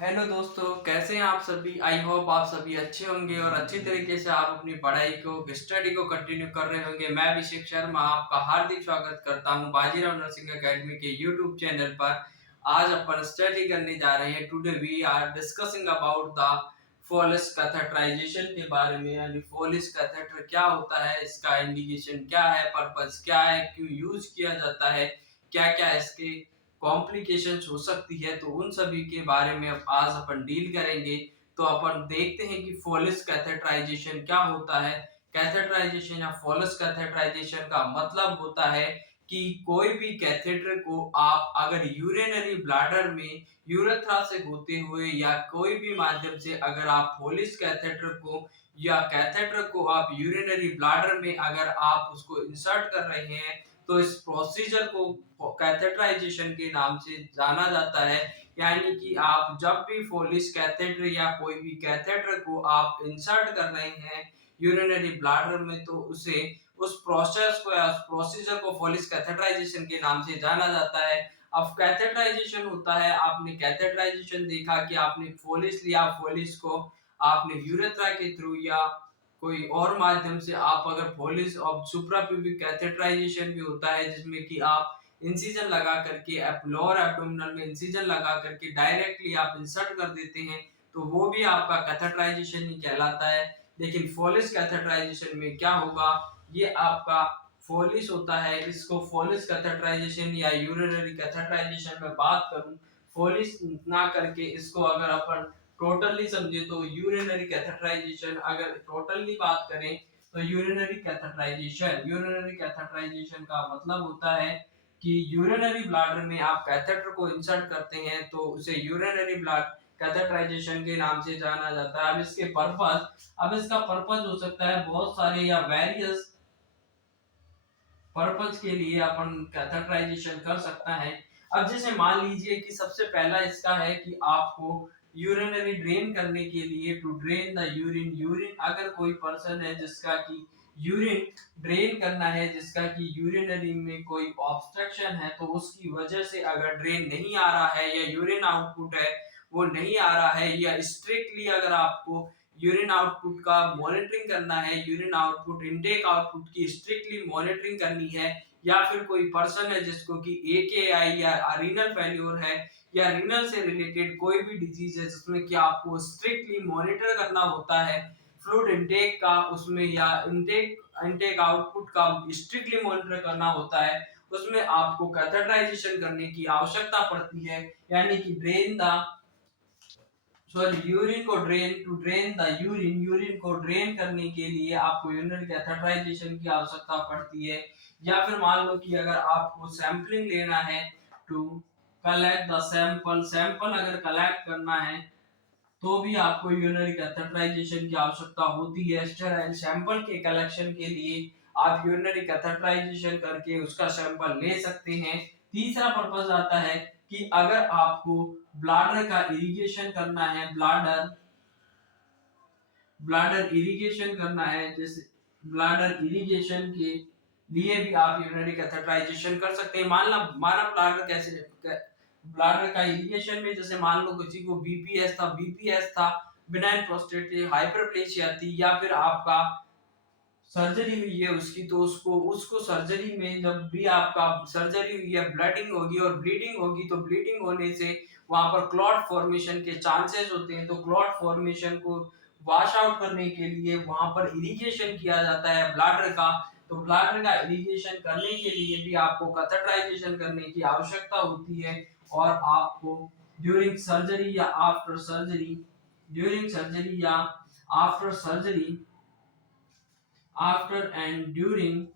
Hello दोस्तों, कैसे हैं आप सभी। आई होप आप सभी अच्छे होंगे और अच्छी तरीके से आप अपनी पढ़ाई को स्टडी को कंटिन्यू कर रहे होंगे। मैं अभिषेक शर्मा आपका हार्दिक स्वागत करता हूं बाजीराव नर्सिंग एकेडमी के यूट्यूब चैनल पर। आज अपन स्टडी करने जा रहे हैं। Today we are discussing about the Foley's catheterisation के बारे में। यानी फोलिस कैथेटर क्या होता है, इसका इंडिकेशन क्या है, पर्पस क्या है, क्यों यूज किया जाता है, क्या क्या इसके कॉम्प्लिकेशंस हो सकती है, तो उन सभी के बारे में अब आज अपन डील करेंगे। तो अपन देखते हैं कि फोलिस कैथेटराइजेशन क्या होता है। कैथेटराइजेशन या फोलिस कैथेटराइजेशन का मतलब होता है कि कोई भी कैथेटर को आप अगर यूरिनरी ब्लैडर में यूरेथ्रा से होते हुए या कोई भी माध्यम से अगर आप फोलिस कैथेटर को या कैथेटर को आप यूरिनरी ब्लैडर में अगर आप उसको इंसर्ट कर रहे हैं, तो इस प्रोसीजर को कैथेटराइजेशन के नाम से जाना जाता है। यानी कि आप जब भी फोलिस कैथेटर या कोई भी कैथेटर को आप इंसर्ट कर रहे हैं यूरिनरी ब्लैडर में, तो उसे उस प्रोसेस को या उस प्रोसीजर को फोलिस कैथेटराइजेशन के नाम से जाना जाता है। अब कैथेटराइजेशन होता है, आपने कैथेटराइजेशन देखा कि आपने फोलिस लिया, फोलिस को आपने यूरेथ्रा के थ्रू या कोई और माध्यम से आप अगर फोलिस और सुप्राप्यूबिक कैथेटराइजेशन भी होता है, जिसमें कि आप इंसिजन लगा करके लोअर एब्डोमिनल में इंसिजन लगा करके डायरेक्टली आप इंसर्ट कर देते हैं, तो वो भी आपका कैथेटराइजेशन ही कहलाता है। लेकिन फोलिस कैथेटराइजेशन में क्या होगा, ये आपका फोलिस होता है, इसको फोलिस कैथेटराइजेशन या यूरिनरी कैथेटराइजेशन में बात करूं, फोलिस ना करके इसको अगर अपन टोटली समझे तो यूरिनरी कैथेटराइजेशन, अगर टोटली बात करें तो यूरिनरी कैथेटराइजेशन का मतलब होता है कि यूरिनरी ब्लैडर में आप कैथेटर को इंसर्ट करते हैं, तो उसे यूरिनरी ब्लड कैथेटराइजेशन के नाम से जाना जाता है। अब इसका पर्पस हो सकता है बहुत सारे या वेरियस पर्पस के लिए अपन कैथेटराइजेशन कर सकता है। अब जैसे मान लीजिए कि सबसे पहला इसका है कि आपको यूरिनरी ड्रेन करने के लिए टू ड्रेन द यूरिन, अगर कोई पर्सन है जिसका कि यूरिन ड्रेन करना है, जिसका कि यूरिनरी में कोई ऑब्स्ट्रक्शन है, तो उसकी वजह से अगर ड्रेन नहीं आ रहा है या यूरिन आउटपुट है वो नहीं आ रहा है, या स्ट्रिक्टली अगर आपको यूरिन आउटपुट का मॉनिटरिंग करना है, यूरिन आउटपुट इनटेक आउटपुट की स्ट्रिक्टली मॉनिटरिंग करनी है, या फिर कोई पर्सन है जिसको कि एकेआई या रीनल फेल्योर है या रीनल से रिलेटेड कोई भी डिजीज है जिसमें कि आपको स्ट्रिक्टली मॉनिटर करना होता है फ्लूइड इनटेक का, उसमें या इनटेक इनटेक आउटपुट का स्ट्रिक्टली मॉनिटर करना होता है, उसमें आपको कैथेटराइजेशन करने की आवश्यकता पड़ती है। यानी कि ड्रेन द यूरिन को ड्रेन द यूरिन को ड्रेन करने के लिए आपको यूरिनरी कैथेटराइजेशन की आवश्यकता पड़ती है। या फिर मान लो कि अगर आपको सैंपलिंग लेना है, टू कलेक्ट द सैंपल अगर कलेक्ट करना है, तो भी आपको यूरिनरी कैथेटराइजेशन की आवश्यकता होती है। स्टेराइल सैंपल के कलेक्शन के लिए आप यूरिनरी कैथेटराइजेशन करके उसका सैंपल ले सकते हैं। तीसरा पर्पस आता है कि अगर आपको ब्लैडर का इरिगेशन करना है, ब्लैडर इरिगेशन करना है, जैसे ब्लैडर इरिगेशन के लिए भी आप यूरिनरी कैथेटराइजेशन कर सकते हैं। माना ब्लैडर का इरिगेशन में, जैसे मान लो किसी को बीपीएस था, बिनाइन प्रोस्टेट हाइपरप्लेशिया थी, या फिर आपका सर्जरी हुई है उसकी, तो उसको उसको सर्जरी में जब भी आपका सर्जरी हुई है ब्लडिंग होगी और ब्लीडिंग होगी, तो ब्लीडिंग होने से वहां पर क्लॉट फॉर्मेशन के चांसेस होते हैं, तो क्लॉट फॉर्मेशन को वॉश आउट करने के लिए वहां पर इरिगेशन किया जाता है ब्लैडर का। तो ब्लैडर का इरिगेशन करने के लिए भी आपको कैथेटराइजेशन करने की आवश्यकता होती है। और आपको ड्यूरिंग सर्जरी या आफ्टर सर्जरी ड्यूरिंग सर्जरी या after surgery after and during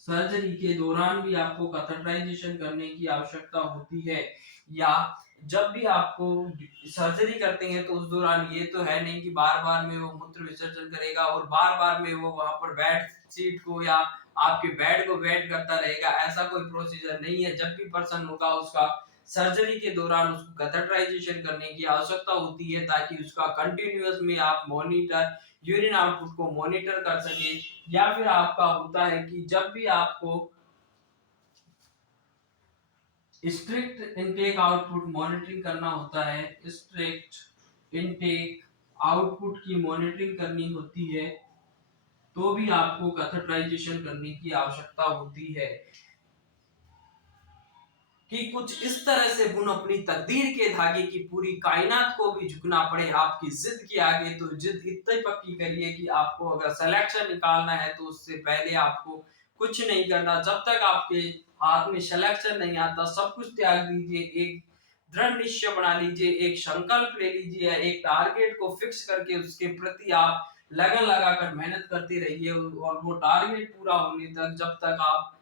surgery के दौरान भी आपको कैथेटराइजेशन करने की आवश्यकता होती है। या जब भी आपको सर्जरी करते हैं तो उस दौरान ये तो है नहीं कि बार बार में वो मूत्र विसर्जन करेगा और बार बार में वो वहां पर बेड सीट को या आपके बेड को वेट करता रहेगा, ऐसा कोई प्रोसीजर नहीं है। जब भी पर्सन होगा उसका सर्जरी के दौरान उसको कैथेटराइजेशन करने की आवश्यकता होती है, ताकि उसका कंटिन्यूअस में आप मॉनिटर यूरिन आउटपुट को मॉनिटर कर सके। या फिर आपका होता है कि स्ट्रिक्ट इनटेक आउटपुट मॉनिटरिंग करना होता है, स्ट्रिक्ट इनटेक आउटपुट की मॉनिटरिंग करनी होती है, तो भी आपको कैथेटराइजेशन करने की आवश्यकता होती है। कि कुछ इस तरह से बुन अपनी तकदीर के धागे की पूरी कायनात को भी झुकना पड़े आपकी जिद के आगे, तो जिद इतनी पक्की करिए कि आपको अगर सिलेक्शन निकालना है तो उससे पहले आपको कुछ नहीं करना, जब तक आपके हाथ में सिलेक्शन नहीं आता सब कुछ त्याग दीजिए, एक दृढ़ निश्चय बना लीजिए, एक संकल्प ले लीजिए, एक टारगेट को फिक्स करके उसके प्रति आप लगन लगाकर मेहनत करते रहिए, और वो टारगेट पूरा होने तक, जब तक आप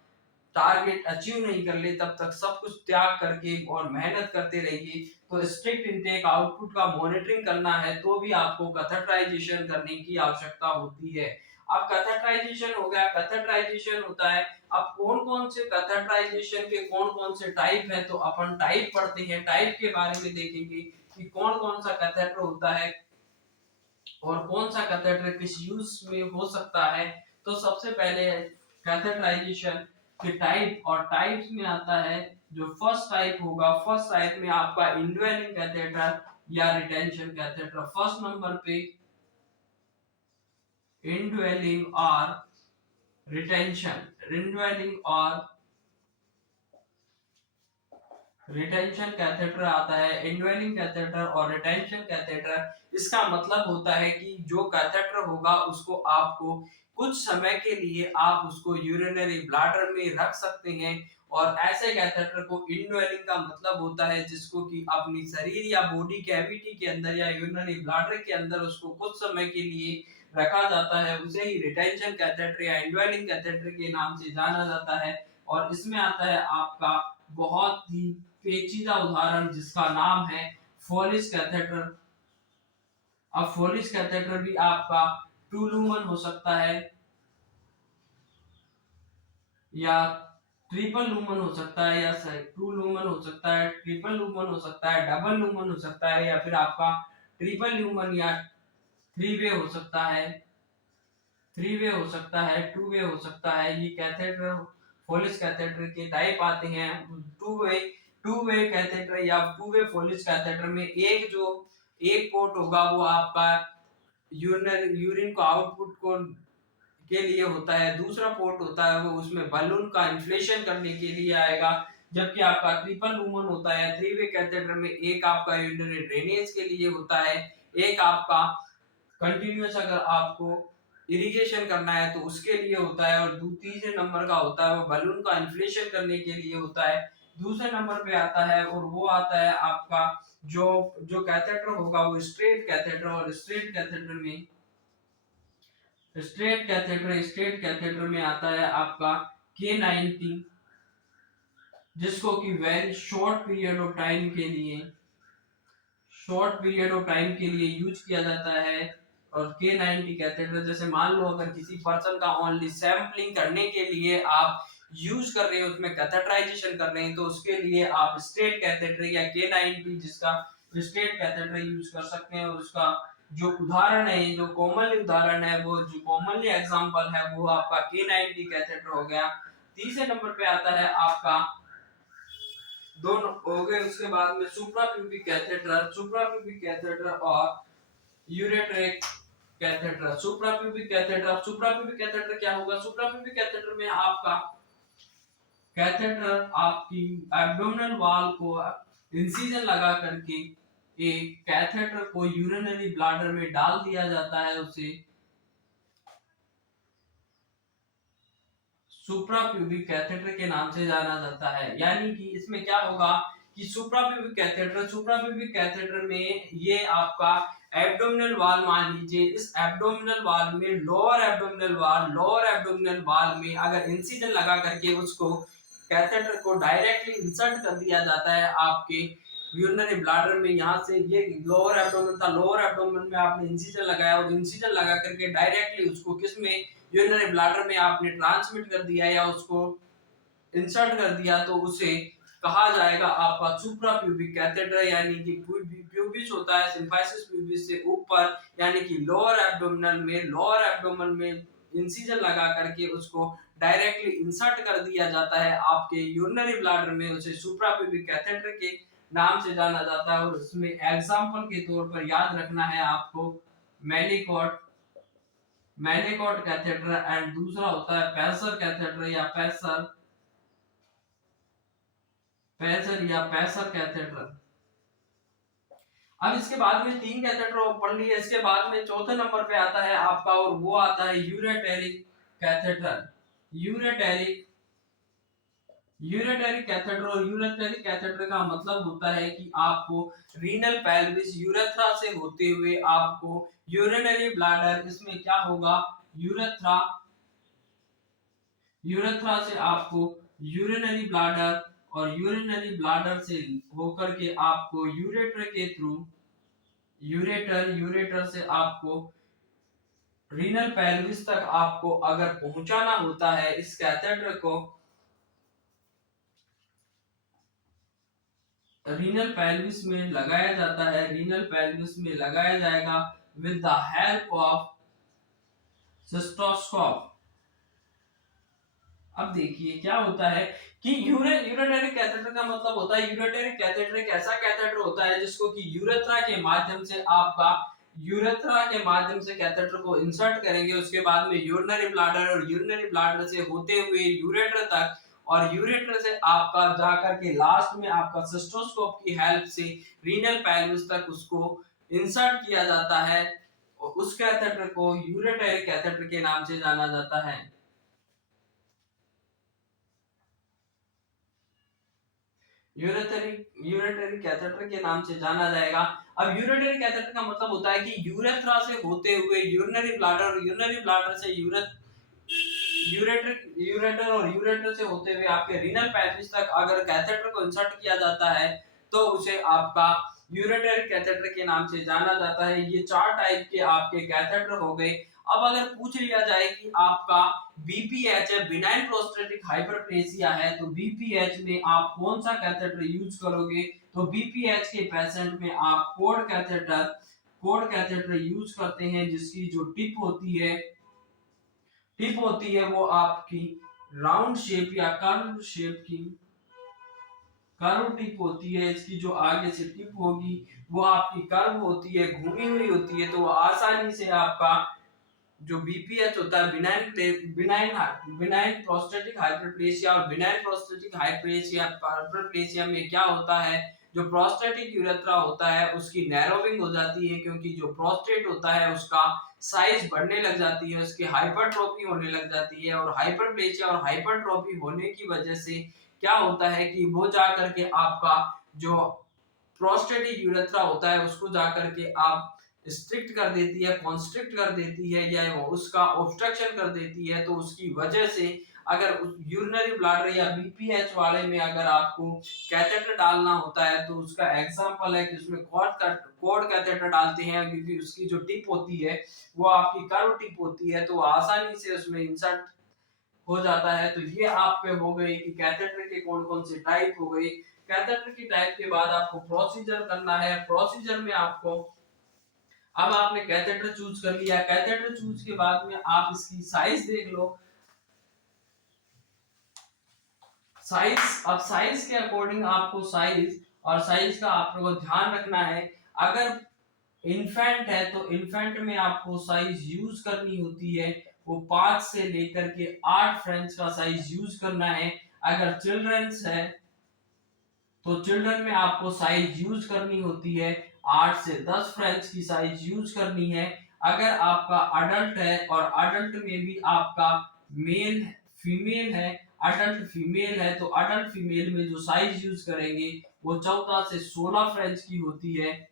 टारगेट अचीव नहीं कर ले तब तक सब कुछ त्याग करके और मेहनत करते रहिए। तो स्ट्रिक्ट इनटेक आउटपुट का मॉनिटरिंग करना है तो भी आपको कैथेटराइजेशन करने की आवश्यकता होती है। अब कैथेटराइजेशन हो गया, कैथेटराइजेशन होता है, अब कौन कौन से कैथेटराइजेशन के कौन कौन से टाइप है, तो अपन टाइप पढ़ते हैं, टाइप के बारे में देखेंगे कि कौन कौन सा कैथेटर होता है और कौन सा कैथेटर किस यूज में हो सकता है। तो सबसे पहले कैथेटराइजेशन के टाइप, और टाइप्स में आता है जो फर्स्ट टाइप होगा, फर्स्ट टाइप में आपका इंडवेलिंग कैथेटर या रिटेंशन कैथेटर। फर्स्ट नंबर पे इंडवेलिंग और रिटेंशन, इंडवेलिंग और रिटेंशन कैथेटर आता है। इनवेलिंग कैथेटर और रिटेंशन कैथेटर, इसका मतलब होता है कि जो कैथेटर होगा उसको आपको कुछ समय के लिए आप उसको यूरिनरी ब्लैडर में रख सकते हैं, और ऐसे कैथेटर को इनवेलिंग का मतलब होता है जिसको कि अपनी शरीर या बॉडी कैविटी के अंदर या यूरिनरी ब्लैडर के अंदर उसको कुछ समय के लिए रखा जाता है, उसे ही रिटेंशन कैथेटर या इनवेलिंग कैथेटर के नाम से जाना जाता है। और इसमें आता है आपका बहुत ही पेचीदा उदाहरण जिसका नाम है फोलिस कैथेटर। अब फोलिस कैथेटर भी आपका टू लूमन हो सकता है या ट्रिपल लूमन हो सकता है, या टू लूमन हो सकता है, ट्रिपल लूमन हो सकता है, डबल लूमन हो सकता है, या फिर आपका ट्रिपल लूमन या थ्री वे हो सकता है, थ्री वे हो सकता है, टू वे हो सकता है। ये कैथेटर फोलिस कैथेटर के टाइप आते हैं। टू वे कैथेटर या टू वे फोलिस कैथेटर में एक पोर्ट होगा वो आपका यूरिन को आउटपुट को के लिए होता है, दूसरा पोर्ट होता है वो उसमें बलून का इन्फ्लेशन करने के लिए आएगा। जबकि आपका ट्रिपल लूमन होता है थ्री वे कैथेटर में, एक आपका यूरिनरी ड्रेनेज के लिए होता है, एक आपका कंटिन्यूअस अगर आपको इरिगेशन करना है तो उसके लिए होता है, और तीसरे नंबर का होता है वो बलून का इन्फ्लेशन करने के लिए होता है। दूसरे नंबर पे आता है और वो आता है आपका जो जो कैथेटर होगा वो स्ट्रेट कैथेटर, और स्ट्रेट कैथेटर में आता है आपका K90, जिसको कि very short period of time के लिए यूज किया जाता है। और K90 कैथेटर, जैसे मान लो अगर किसी पर्सन का ओनली सैंपलिंग करने के लिए आप यूज कर रहे हैं, उसमें कैथेटराइजेशन कर रहे हैं, तो उसके लिए आप स्ट्रेट कैथेटर या K90 जिसका स्ट्रेट कैथेटर यूज कर सकते हैं। और उसका जो उदाहरण है, जो कॉमनली उदाहरण है, वो जो कॉमनली एग्जांपल है वो आपका K90 कैथेटर हो गया। तीसरे नंबर पे आता है आपका दोनों हो गए, उसके बाद में सुप्राप्यूबिक कैथेटर और यूरेट्रिक कैथेटर। सुप्राप्यूबिक कैथेटर क्या होगा? सुप्राप्यूबिक कैथेटर में आपका कैथेटर आपकी एब्डोमिनल वॉल को इंसिजन लगा करके एक कैथेटर को यूरिनरी ब्लैडर में डाल दिया जाता है, उसे सुप्राप्यूबिक कैथेटर के नाम से जाना जाता है। यानी कि इसमें क्या होगा कि सुप्राप्यूबिक कैथेटर में ये आपका एब्डोमिनल वॉल, मान लीजिए इस एब्डोमिनल वॉल में लोअर एब्डोमिनल वॉल में अगर इंसिजन लगा करके उसको कैथेटर को डायरेक्टली इंसर्ट कर दिया जाता है आपके यूरिनरी ब्लैडर में। यहाँ से ये लोअर एब्डोमेन था, लोअर एब्डोमेन में आपने इंसिजन लगाया और इंसिजन लगा करके डायरेक्टली उसको किसमें, यूरिनरी ब्लैडर में आपने ट्रांसमिट कर दिया या उसको इंसर्ट कर दिया, तो उसे कहा जाएगा आपका सुप्राप्यूबिक कैथेटर। यानी कि प्यूबिस होता है सिम्फाइसिस प्यूबिस से ऊपर, यानी कि लोअर एब्डोमिनल में इंसिजन लगा करके उसको डायरेक्टली इंसर्ट कर दिया जाता है आपके यूरिनरी ब्लैडर में। उसे सुप्राप्यूबिक कैथेटर के नाम से जाना जाता है। और उसमें एग्जाम्पल के तौर पर याद रखना है आपको मेलिकॉट मेलिकॉट कैथेटर एंड दूसरा होता है पैसर कैथेटर या पैसर कैथेटर। अब इसके बाद में 3 कैथेटर पढ़ लिए। इसके बाद में चौथे नंबर पे आता है आपका, और वो आता है यूरेटेरिक कैथेटर। यूरेटेरिक कैथेटर और यूरेटेरिक कैथेटर का मतलब होता है कि आपको रीनल पेल्विस यूरेथ्रा से होते हुए आपको यूरिनरी ब्लैडर, इसमें क्या होगा यूरेथ्रा से आपको यूरिनरी ब्लैडर, और यूरिनरी ब्लैडर से होकर के आपको यूरेटर के थ्रू यूरेटर से आपको रीनल पेल्विस तक आपको अगर पहुंचाना होता है, इस कैथेटर को रीनल पेल्विस में लगाया जाता है। रीनल पेल्विस में लगाया जाएगा with the help of cystoscope. अब देखिए क्या होता है कि यूरेटेरिक कैथेटर का मतलब होता है, यूरेटेरिक कैथेटर एक ऐसा कैथेटर होता है जिसको कि यूरेथ्रा के माध्यम से कैथेटर को इंसर्ट करेंगे। उसके बाद में यूरिनरी ब्लैडर, और यूरिनरी ब्लैडर से होते हुए यूरेटर तक, और यूरेटर से आपका जाकर के लास्ट में आपका सिस्टोस्कोप की हेल्प से रीनल पेल्विस तक उसको इंसर्ट किया जाता है। और उस कैथेटर को यूरेटेरिक कैथेटर के नाम से जाना जाता है। यूरेटरी कैथेटर के नाम से जाना जाएगा। अब यूरेटरी कैथेटर का मतलब होता है कि यूरेथ्रा से होते हुए यूरिनरी ब्लैडर, और यूरिनरी ब्लैडर से यूरेटर, और यूरेटर से होते हुए आपके रीनल पेल्विस तक अगर कैथेटर को इंसर्ट किया जाता है तो उसे आपका यूरेटरी कैथेटर के नाम से जाना जाता है। ये 4 टाइप के आपके कैथेटर हो गए। अब अगर पूछ लिया जाए कि आपका बीपीएच है, बिनाइन प्रोस्टेटिक हाइपरप्लेसिया है, तो बीपीएच में आप कौन सा कैथेटर यूज करोगे? तो बीपीएच के पेशेंट में आप कोड कैथेटर यूज करते हैं, जिसकी जो टिप होती है वो आपकी राउंड शेप या कर्व टिप होती है। इसकी जो आगे से टिप होगी वो आपकी कर्व होती है, घूमी हुई होती है, तो आसानी से आपका जो बीपीएच होता है बिनाइन प्रोस्टेटिक हाइपरप्लेसिया, और बिनाइन प्रोस्टेटिक हाइपरप्लेसिया में क्या होता है, जो प्रोस्टेटिक यूरेथ्रा होता है उसकी नैरोविंग हो जाती है, क्योंकि जो प्रोस्टेट होता है उसका साइज बढ़ने लग जाती है, उसकी हाइपरट्रोफी होने लग जाती है। और हाइपरप्लेसिया और हाइपरट्रोफी होने की वजह से क्या होता है कि वो जाकर के आपका जो प्रोस्टेटिक यूरेथ्रा होता है उसको जाकर के आप स्ट्रिक्ट कर देती है, कॉन्स्ट्रिक्ट कर देती है, या उसका ऑब्स्ट्रक्शन कर देती है। तो उसकी वजह से अगर यूरिनरी ब्लैडर या बीपीएच वाले में अगर आपको कैथेटर डालना होता है तो उसका एग्जांपल है कि उसमें कॉर्ड कैथेटर डालते हैं, क्योंकि उसकी जो टिप होती है वो आपकी कर्व टिप होती है, तो आसानी से उसमें इंसर्ट हो जाता है। तो ये आपके हो गई कि कैथेटर के कौन कौन से टाइप हो गई। कैथेटर की टाइप के बाद आपको प्रोसीजर करना है। प्रोसीजर में आपको, अब आपने कैथेटर चूज कर लिया, कैथेटर चूज के बाद में आप इसकी साइज देख लो। अब साइज के अकॉर्डिंग आपको साइज का आपको ध्यान रखना है। अगर इन्फेंट है तो इन्फेंट में आपको साइज यूज करनी होती है, वो 5 से लेकर के 8 फ्रेंच का साइज यूज करना है। अगर चिल्ड्रंस है तो चिल्ड्रन में आपको साइज यूज करनी होती है 8 से 10 फ्रेंच की साइज यूज करनी है। अगर आपका अडल्ट है और अडल्ट में भी आपका मेल फीमेल है, अडल्ट फीमेल है, तो अडल्ट फीमेल में जो साइज यूज करेंगे वो 14 से 16 फ्रेंच की होती है।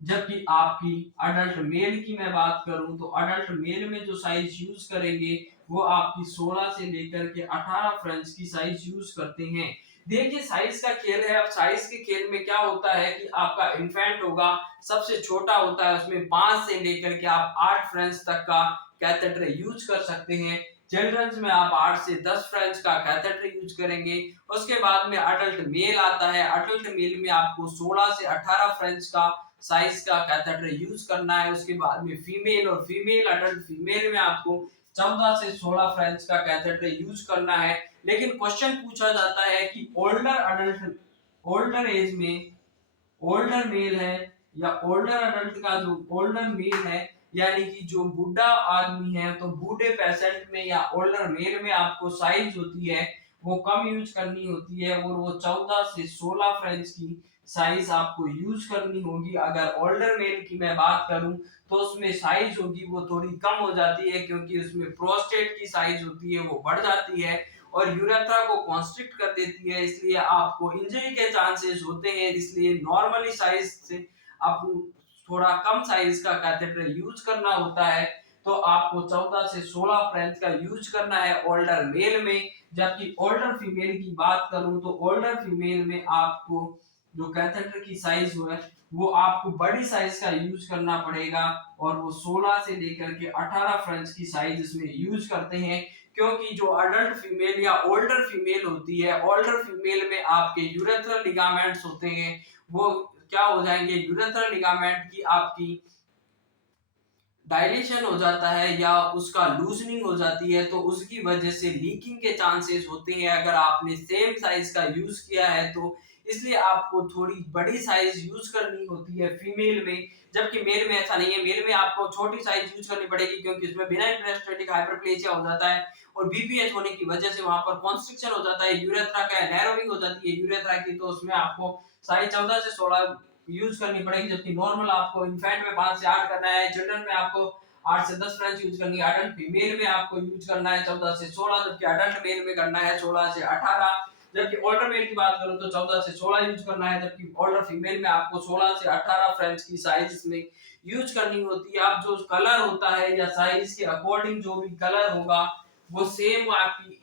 जबकि आपकी अडल्ट मेल की मैं बात करूं तो अडल्ट मेल में जो साइज यूज करेंगे वो आपकी 16 से लेकर के 18 फ्रेंच की साइज यूज करते हैं। देखिए साइज का खेल है। अब साइज के खेल में क्या होता है कि आपका इन्फेंट होगा, सबसे छोटा होता है, उसमें 5 से लेकर के आप 8 फ्रेंच तक का कैथेटर यूज कर सकते हैं। चिल्ड्रंस में आप 8 से 10 फ्रेंच का कैथेटर यूज करेंगे। उसके बाद में अडल्ट मेल आता है, अडल्ट मेल में आपको 16 से 18 फ्रेंच का साइज का कैथेटर यूज करना है। उसके बाद में फीमेल, और फीमेल अडल्ट फीमेल में आपको 14 से 16 फ्रेंच का कैथेटर यूज करना है। लेकिन क्वेश्चन पूछा जाता है कि ओल्डर अडल्ट, ओल्डर एज में ओल्डर मेल है या ओल्डर अडल्ट का जो ओल्डर मेल है, यानी कि जो बूढ़ा आदमी है, तो बूढ़े पेशेंट में या ओल्डर मेल में आपको साइज होती है वो कम यूज करनी होती है और वो 14 से 16 फ्रेंच की साइज आपको यूज करनी होगी। अगर ओल्डर मेल की मैं बात करूं तो उसमें साइज होगी वो थोड़ी कम हो जाती है, क्योंकि उसमें प्रोस्टेट की साइज होती है वो बढ़ जाती है और यूरेथ्रा को कॉन्स्ट्रिक्ट कर देती है, इसलिए आपको इंजरी के चांसेस होते हैं। इसलिए नॉर्मली साइज से आप थोड़ा कम साइज का कैथेटर यूज करना होता है। तो आपको 14 से 16 फ्रेंच का यूज करना है ओल्डर मेल में। जबकि ओल्डर फीमेल की बात करूं तो ओल्डर फीमेल में आपको जो कैथेटर की साइज है वो आपको बड़ी साइज का यूज करना पड़ेगा और वो 16 से लेकर के 18 फ्रेंच की साइज इसमें यूज करते हैं। क्योंकि जो अडल्ट फीमेल या ओल्डर फीमेल होती है, ओल्डर फीमेल में आपके यूरेथ्रल लिगामेंट्स होते हैं वो क्या हो जाएंगे, यूरेथ्रल लिगामेंट की आपकी डायलेशन हो जाता है या उसका लूजनिंग हो जाती है, तो उसकी वजह से लीकिंग के चांसेस होते हैं अगर आपने सेम साइज का यूज किया है तो। इसलिए आपको थोड़ी बड़ी साइज यूज करनी होती है फीमेल में, जबकि मेल में ऐसा नहीं है। मेल में आपको छोटी साइज यूज करनी पड़ेगी क्योंकि उसमें बिनाइन प्रोस्टेटिक हाइपरप्लेजिया हो जाता है और बीपीएच होने की वजह से वहां पर कॉन्स्ट्रिक्शन हो जाता है, यूरेथ्रा का नैरोइंग हो जाती है यूरेथ्रा की, तो उसमें आपको साइज 14 से 16 यूज करनी पड़ेगी। जबकि नॉर्मल आपको इन्फेंट में 5 से 8 करना है, चिल्ड्रन में आपको 8 से 10 फ्रेंच यूज करनी है, अडल्ट फीमेल में आपको यूज करना है 14 से 16, जबकि अडल्ट मेल में करना है 16 से 18। जबकि ओल्डर मेल की बात करूं तो 14 से 16 यूज करना है, जबकि ओल्डर फीमेल में आपको 16 से 18 फ्रेंच की साइज में यूज करनी होती है। अब जो कलर होता है या साइज के अकॉर्डिंग जो भी कलर होगा वो सेम आपकी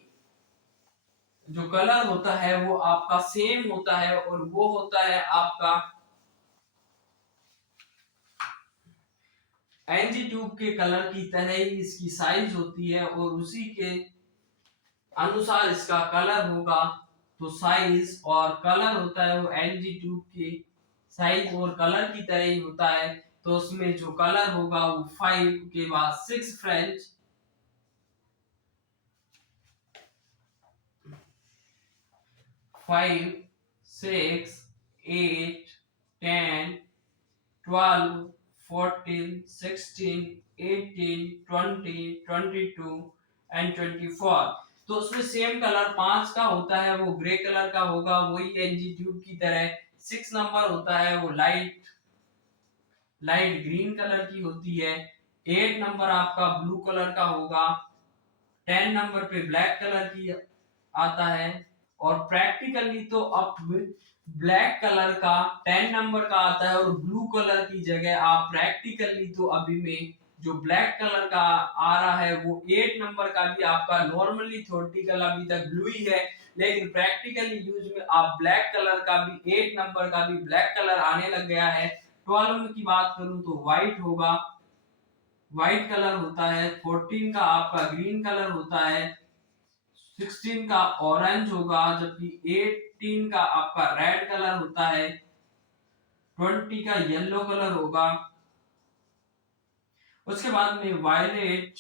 जो कलर होता है वो आपका सेम होता है और वो होता है आपका एनजी ट्यूब के कलर की तरह ही इसकी साइज होती है और उसी के अनुसार इसका कलर होगा। तो साइज और कलर होता है वो एनजी ट्यूब की साइज और कलर की तरह ही होता है। तो उसमें जो कलर होगा वो 5 के बाद 6 फ्रेंच, 5 6 8 10 12 14 16 18 20 22 एंड 24। तो उसमें सेम कलर 5 का होता है वो ग्रे कलर का होगा, वही एनजी ट्यूब की तरह। 6 नंबर होता है वो लाइट लाइट ग्रीन कलर की होती है। 8 नंबर आपका ब्लू कलर का होगा। 10 नंबर पे ब्लैक कलर की आता है और प्रैक्टिकली तो अब ब्लैक कलर का 10 नंबर का आता है और ब्लू कलर की जगह आप प्रैक्टिकली तो अभी में जो ब्लैक कलर का आ रहा है वो 8 नंबर का भी आपका नॉर्मली थ्योरेटिकल अभी तक ब्लू ही है, लेकिन प्रैक्टिकली यूज में आप ब्लैक कलर का भी 8 नंबर का भी ब्लैक कलर आने लग गया है। 12 की बात करूं तो व्हाइट होगा, व्हाइट कलर होता है। 14 का आपका ग्रीन कलर होता है। 16 का ऑरेंज होगा, जबकि 18 का आपका रेड कलर होता है। 20 का येलो कलर होगा। उसके बाद में वायलेट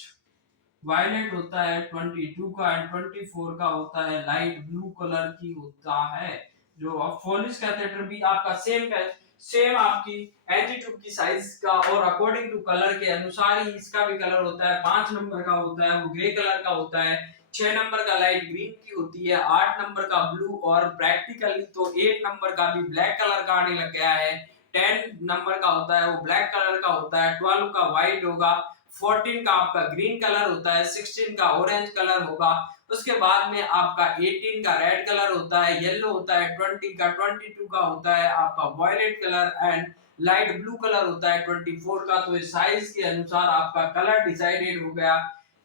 वायलेट होता है 22 का एंड 24 का होता है लाइट ब्लू कलर की होता है। जो फोलिस कैथेटर भी आपका सेम आपकी एंटी ट्यूब की साइज का और अकॉर्डिंग टू कलर के अनुसार ही इसका भी कलर होता है। 5 नंबर का होता है वो ग्रे कलर का होता है। 6 नंबर का लाइट ग्रीन की होती है। 8 नंबर का ब्लू और प्रैक्टिकली तो 8 नंबर का भी ब्लैक कलर का आने लग गया है। 10 नंबर का होता है वो ब्लैक कलर का होता है। 12 का व्हाइट होगा। 14 का आपका ग्रीन कलर होता है। 16 का ऑरेंज कलर होगा। उसके बाद में आपका 18 का रेड कलर होता है, येलो होता है। 20 का 22 का होता है आपका violet colour and light blue colour होता है 24 का। तो इस साइज के अनुसार आपका कलर डिसाइडेड हो गया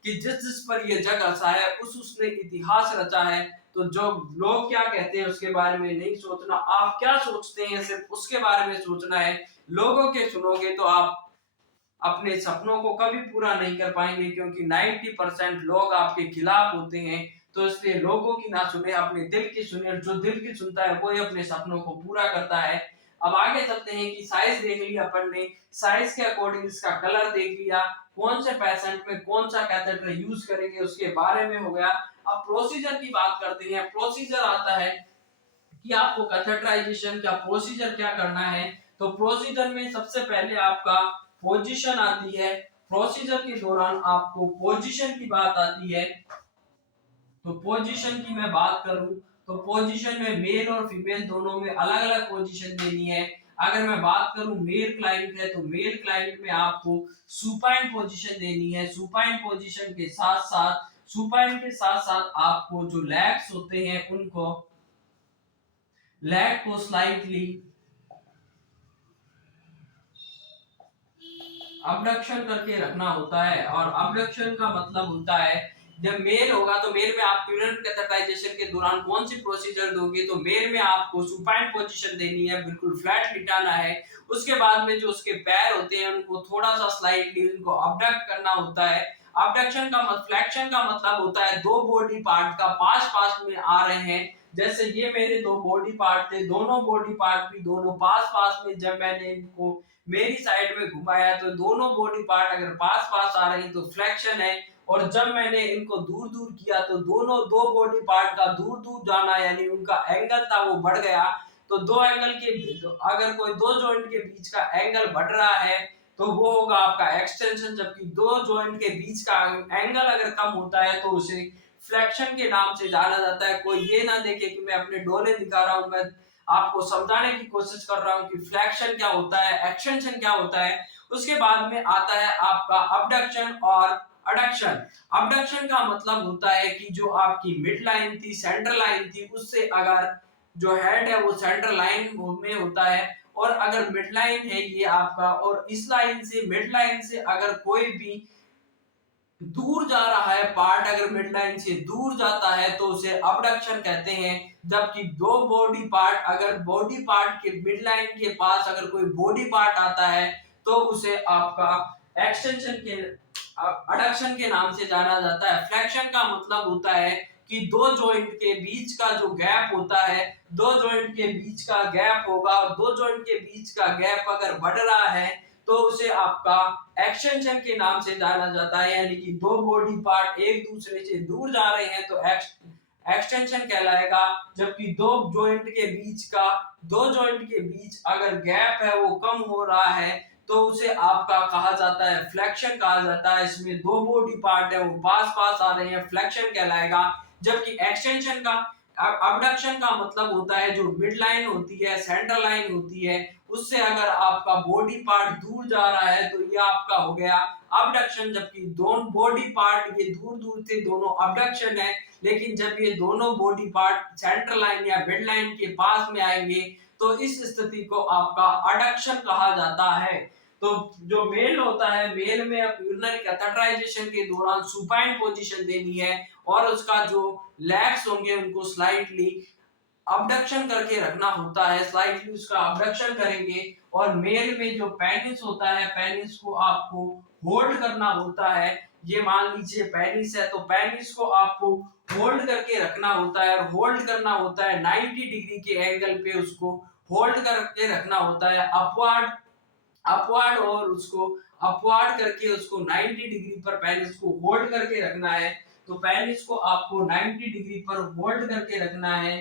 कि जिस जिस पर ये जग रचा है उसने इतिहास रचा है। तो जो लोग क्या कहते हैं उसके बारे में नहीं सोचना, आप क्या सोचते हैं सिर्फ उसके बारे में सोचना है। लोगों के सुनोगे तो आप अपने सपनों को कभी पूरा नहीं कर पाएंगे, क्योंकि 90% लोग आपके खिलाफ होते हैं। तो इसलिए लोगों की ना सुने, अपने दिल की सुने। जो दिल की सुनता है वो ही अपने सपनों को पूरा करता है। अब आगे चलते हैं कि साइज देख लिया अपन ने, साइज के अकॉर्डिंग इसका कलर देख लिया, कौन से पेशेंट में कौन सा कैथेटर यूज करेंगे उसके बारे में हो गया। अब प्रोसीजर की बात करते हैं। प्रोसीजर आता है कि आपको कैथेटराइजेशन का प्रोसीजर क्या करना है। तो प्रोसीजर में सबसे पहले आपका पोजीशन आती है। प्रोसीजर के दौरान आपको पोजीशन की बात आती है। तो पोजीशन की मैं बात करूं तो पोजीशन में मेल और फीमेल दोनों में अलग अलग पोजीशन देनी है। अगर मैं बात करूं मेल क्लाइंट है तो मेल क्लाइंट में आपको सुपाइन पोजीशन देनी है। सुपाइन पोजीशन के साथ साथ आपको जो लेग्स होते हैं उनको लेग को स्लाइटली अबडक्शन करके रखना होता है। और अबडक्शन का मतलब होता है जब मेल होगा तो मेल में आप प्यूरेंट कैथेटराइजेशन के दौरान कौन सी प्रोसीजर दोगे, तो मेल में आपको सुपाइन पोजीशन देनी है, बिल्कुल फ्लैट लिटाना है। उसके बाद में जो उसके पैर होते हैं उनको थोड़ा सा स्लाइटली उनको अबडक्ट करना होता है। अबडक्शन का फ्लेक्शन का मतलब होता है दो बॉडी पार्ट का पास पास में आ रहे हैं। जैसे ये मेरे दो बॉडी पार्ट थे, दोनों बॉडी पार्ट भी दोनों पास पास में जब मैंने इनको मेरी साइड में घुमाया तो दोनों बॉडी पार्ट अगर पास पास आ रही तो फ्लेक्शन है। और जब मैंने इनको दूर दूर किया तो दोनों दो बॉडी पार्ट का दूर दूर जाना यानी उनका एंगल था वो बढ़ गया। तो दो एंगल के अगर कोई दो जॉइंट के बीच का एंगल बढ़ रहा है तो वो होगा आपका एक्सटेंशन, जबकि दो जॉइंट के बीच का एंगल अगर कम होता है तो उसे फ्लेक्शन के नाम से जाना जाता है। कोई ये ना देखे कि मैं अपने डोले दिखा रहा हूं, मैं आपको समझाने की कोशिश कर रहा हूं कि फ्लेक्शन क्या होता है, एक्सटेंशन क्या होता है। उसके बाद में आता है आपका अबडक्शन और अडक्शन। अबडक्शन का मतलब होता है कि जो आपकी मिड लाइन थी, सेंटर लाइन थी, उससे अगर जो हेड है वो सेंटर लाइन में होता है। और अगर मिड लाइन है ये आपका, और इस लाइन से मिड लाइन से अगर कोई भी दूर जा रहा है पार्ट, अगर मिड लाइन से दूर जाता है तो उसे अबडक्शन कहते हैं। जबकि दो बॉडी पार्ट अगर बॉडी पार्ट के मिड लाइन के पास अगर कोई बॉडी पार्ट आता है तो उसे आपका एक्सटेंशन के अडक्शन के नाम से जाना जाता है। फ्लेक्शन का मतलब होता है कि दो जॉइंट के बीच का जो गैप होता है, दो जॉइंट के बीच का गैप होगा और दो जॉइंट के बीच का गैप अगर बढ़ रहा है तो उसे आपका एक्सटेंशन के नाम से जाना जाता है। यानी कि दो बॉडी पार्ट एक दूसरे से दूर जा रहे हैं तो एक्सटेंशन कहलाएगा। जबकि दो जॉइंट के बीच अगर गैप है वो कम हो रहा है तो उसे आपका कहा जाता है फ्लेक्शन कहा जाता है। इसमें दो बॉडी पार्ट है वो पास पास आ रहे हैं, फ्लेक्शन कहलाएगा। जबकि एक्सटेंशन का अबडक्शन का मतलब होता है जो मिड लाइन होती है, सेंटर लाइन होती है, उससे अगर आपका बॉडी पार्ट दूर जा रहा है तो ये आपका हो गया अबडक्शन। जबकि दोनों बॉडी पार्ट ये दूर दूर थे दोनों अबडक्शन है, लेकिन जब ये दोनों बॉडी पार्ट सेंटर लाइन या मिड लाइन के पास में आएंगे तो इस स्थिति को आपका अडक्शन कहा जाता है। तो जो मेल होता है, मेल में यूरिनरी कैथेटराइजेशन के दौरान सुपाइन पोजीशन देनी है और उसका जो लेग्स होंगे उनको स्लाइटली अबडक्शन करके रखना होता है, स्लाइटली उसका अबडक्शन करेंगे। और मेल में जो पेनिस होता है, पेनिस को आपको होल्ड करना होता है। ये मान लीजिए पेनिस है तो पेनिस को आपको होल्ड करके रखना होता है, और होल्ड करना होता है 90 डिग्री के एंगल पे उसको होल्ड करके रखना होता है अपवर्ड और उसको अपवर्ड करके उसको 90 डिग्री पर पेनिस को होल्ड करके रखना है। तो पेनिस को आपको 90 डिग्री पर होल्ड करके रखना है,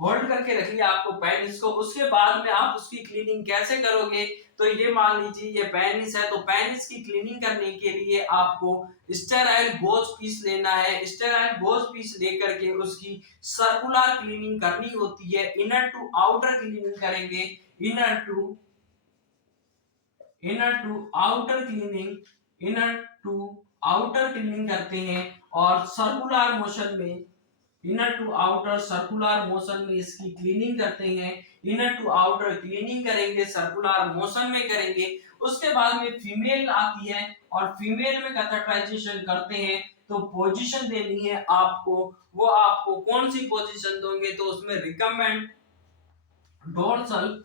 होल्ड करके रखिए आपको पेनिस को। उसके बाद में आप उसकी क्लीनिंग कैसे करोगे, तो ये मान लीजिए ये पेनिस है तो पेनिस की क्लीनिंग करने के लिए आपको स्टेराइल गोज पीस लेना है। स्टेराइल गोज पीस लेकर के उसकी सर्कुलर क्लीनिंग करनी होती है, इनर टू आउटर क्लीनिंग करेंगे, इनर टू आउटर क्लीनिंग करते हैं। और सर्कुलर मोशन में inner to outer circular motion में इसकी क्लीनिंग करते हैं। इनर टू आउटर क्लीनिंग करेंगे, सर्कुलर मोशन में करेंगे। उसके बाद में फीमेल आती है और फीमेल में कैथेटराइजेशन करते हैं तो पोजीशन देनी है आपको। वो आपको कौन सी पोजीशन दोगे, तो उसमें रिकमेंड डोर्सल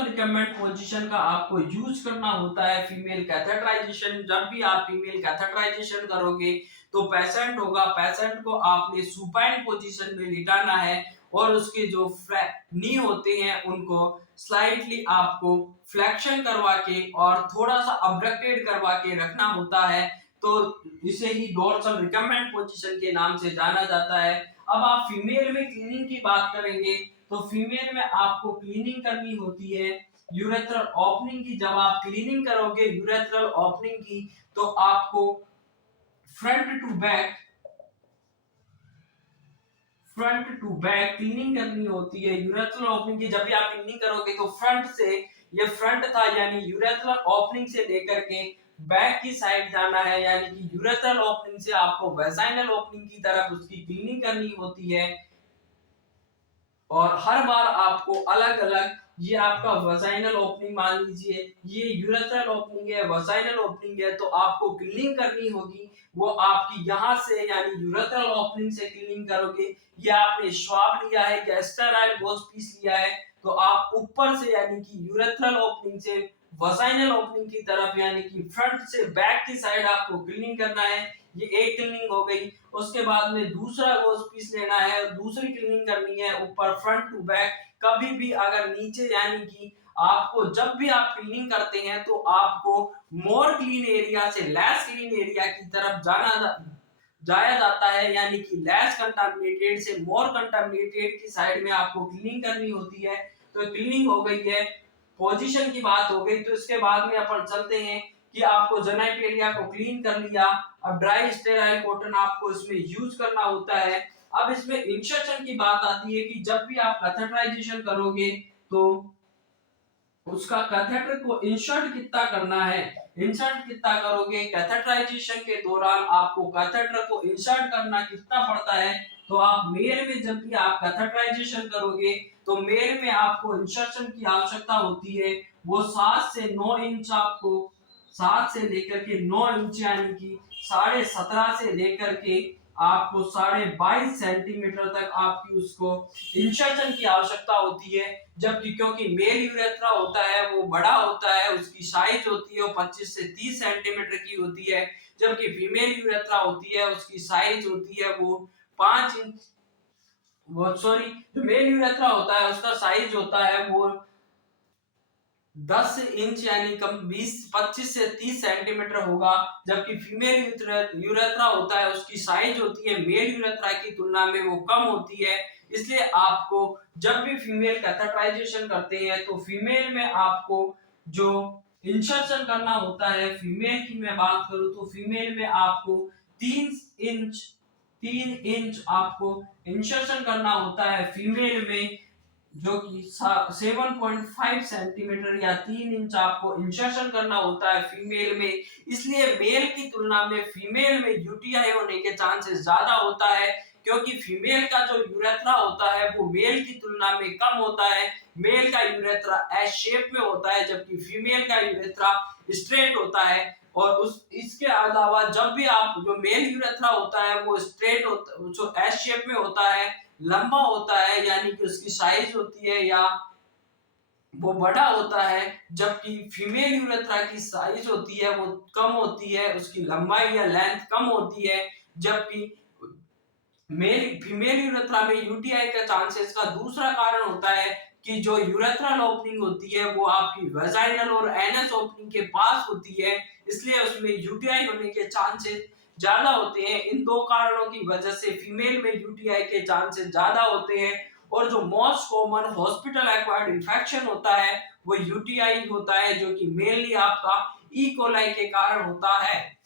रिकमेंड पोजीशन का आपको यूज करना होता है फीमेल कैथेटराइजेशन। जब भी आप फीमेल कैथेटराइजेशन करोगे तो पेशेंट होगा, पेशेंट को आपने सुपाइन पोजीशन में लिटाना है और उसके जो नी होते हैं उनको स्लाइटली आपको फ्लेक्शन करवा के और थोड़ा सा अब्डक्टेड करवा के रखना होता है। तो इसे ही डोर्सल रिकम्बेंट पोजीशन के नाम से जाना जाता है। अब आप फीमेल में क्लीनिंग की बात करेंगे तो फीमेल में आपको क्लीनिंग करनी होती है यूरेथ्रल ओपनिंग की। जब आप क्लीनिंग करोगे यूरेथ्रल ओपनिंग की तो आपको फ्रंट टू बैक क्लीनिंग करनी होती है यूरेथ्रल ओपनिंग की। जब भी आप क्लीनिंग करोगे तो फ्रंट से, ये फ्रंट था यानी यूरेथ्रल ओपनिंग से लेकर के बैक की साइड जाना है, यानी कि यूरेथ्रल ओपनिंग से आपको वेजाइनल ओपनिंग की तरफ उसकी क्लीनिंग करनी होती है। और हर बार आपको अलग अलग, ये आपका वजाइनल ओपनिंग मान लीजिए, ये यूरेथ्रल ओपनिंग है, वजाइनल ओपनिंग है, तो आपको क्लीनिंग करनी होगी वो आपकी यहाँ से यानी यूरेथ्रल ओपनिंग से क्लीनिंग करोगे। ये आपने स्वाब लिया है, गैस्ट्राइल गोज पीस लिया है, तो आप ऊपर से यानी कि यूरेथ्रल ओपनिंग से वजाइनल ओपनिंग की तरफ यानी कि फ्रंट से बैक की साइड आपको क्लीनिंग करना है। ये एक क्लीनिंग हो गई। उसके बाद में दूसरा गोज पीस लेना है, दूसरी क्लीनिंग करनी है ऊपर फ्रंट टू बैक। कभी भी अगर नीचे यानी कि आपको जब भी आप क्लीनिंग करते हैं तो आपको मोर क्लीन एरिया से लेस क्लीन एरिया की तरफ जाया जाता है, यानी कि लेस कंटामिनेटेड से मोर कंटामिनेटेड की साइड में आपको क्लीनिंग करनी होती है। तो क्लीनिंग हो गई है, पोजीशन की बात हो गई। तो इसके बाद में अपन चलते हैं कि आपको जेनिटलिया को क्लीन कर लिया। अब ड्राई स्टेराइल कॉटन आपको इसमें यूज करना होता है। अब इसमें इंसर्शन की बात आती है कि जब भी आप कैथेटराइजेशन करोगे तो उसका कैथेटर को इंसर्ट कितना करना है, इंसर्ट कितना करोगे कैथेटराइजेशन के दौरान आपको कैथेटर को इंसर्ट करना कितना पड़ता है। तो आप मेल में जब भी आप कैथेटराइजेशन करोगे तो मेल में आपको इंसर्शन की आवश्यकता होती है, वो 7 से 9 इंच आपको, 7 से लेकर के 9 इंच यानी कि 17.5 से लेकर के आपको 22.5 सेंटीमीटर तक आपकी उसको इंसर्शन की आवश्यकता होती है। जबकि क्योंकि मेल यूरेथ्रा होता है वो बड़ा होता है, उसकी साइज होती है वो 25 से 30 सेंटीमीटर की होती है, जबकि फीमेल यूरेथ्रा होती है उसकी साइज होती है वो 5 इंच, वो सॉरी, जो मेल यूरेथ्रा होता है उसका साइज होता है वो 10 इंच यानी कम 25 से 30 सेंटीमीटर होगा। जबकि फीमेल यूरेथ्रा होता है उसकी साइज होती है मेल यूरेथ्रा की तुलना में वो कम होती है। इसलिए आपको जब भी फीमेल कैथेटराइजेशन करते हैं तो फीमेल में आपको जो इंसर्शन करना होता है, फीमेल की मैं बात करूं तो फीमेल में आपको 3 इंच 3 इंच आपको इंसर्शन करना होता है फीमेल में, जो कि 7.5 सेंटीमीटर या 3 इंच आपको इंसर्शन करना होता है फीमेल में। इसलिए मेल की तुलना में फीमेल में यूटीआई होने के चांसेस ज्यादा होता है, क्योंकि फीमेल का जो यूरेथ्रा होता है वो मेल की तुलना में कम होता है। मेल का यूरेथ्रा एस शेप में होता है जबकि फीमेल का यूरेथ्रा स्ट्रेट होता है। और उस इसके अलावा जब भी आप, जो मेल यूरेथ्रा होता है वो स्ट्रेट होता, जो एस शेप में होता है, लंबा होता है, यानी कि उसकी साइज होती है या वो बड़ा होता है, जबकि फीमेल यूरेथ्रा की साइज होती है वो कम होती है, उसकी लंबाई या लेंथ कम होती है। जबकि फीमेल यूरेथ्रा में यूटीआई का चांसेस का दूसरा कारण होता है कि जो यूरेथ्रल ओपनिंग होती है वो आपकी वेजाइनल और एनस ओपनिंग के पास होती है, इसलिए उसमें यूटीआई होने के चांसेस ज्यादा होते हैं। इन दो कारणों की वजह से फीमेल में यूटीआई के चांसेस ज्यादा होते हैं। और जो most common hospital acquired infection होता है वो यूटीआई होता है, जो कि मेनली आपका ई कोलाई के कारण होता है।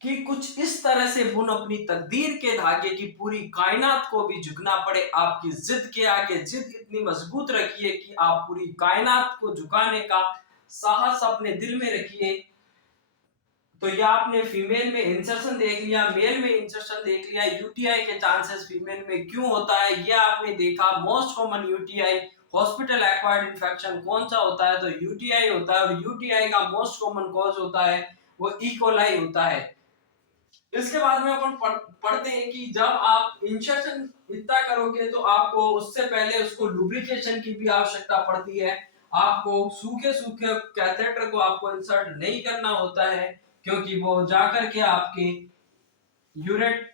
कि कुछ इस तरह से बुन अपनी तकदीर के धागे की पूरी कायनात को भी झुकना पड़े आपकी जिद के आगे। जिद इतनी मजबूत रखिए कि आप पूरी कायनात को झुकाने का साहस अपने दिल में रखिए। तो ये आपने फीमेल में इंसर्शन देख लिया, मेल में इंसर्शन देख लिया। यूटीआई के चांसेस फीमेल में क्यों होता है ये आपने देखा। Most common UTI hospital acquired infection कौन सा होता है, तो यूटीआई होता है। और यूटीआई का मोस्ट कॉमन कॉज होता है वो ई कोलाई होता है। इसके बाद में अपन पढ़ते हैं कि जब आप इंसर्शन इतना करोगे तो आपको उससे पहले उसको लुब्रिकेशन की भी आवश्यकता पड़ती है। आपको सूखे सूखे कैथेटर को आपको इंसर्ट नहीं करना होता है, क्योंकि वो जाकर के आपके यूरेट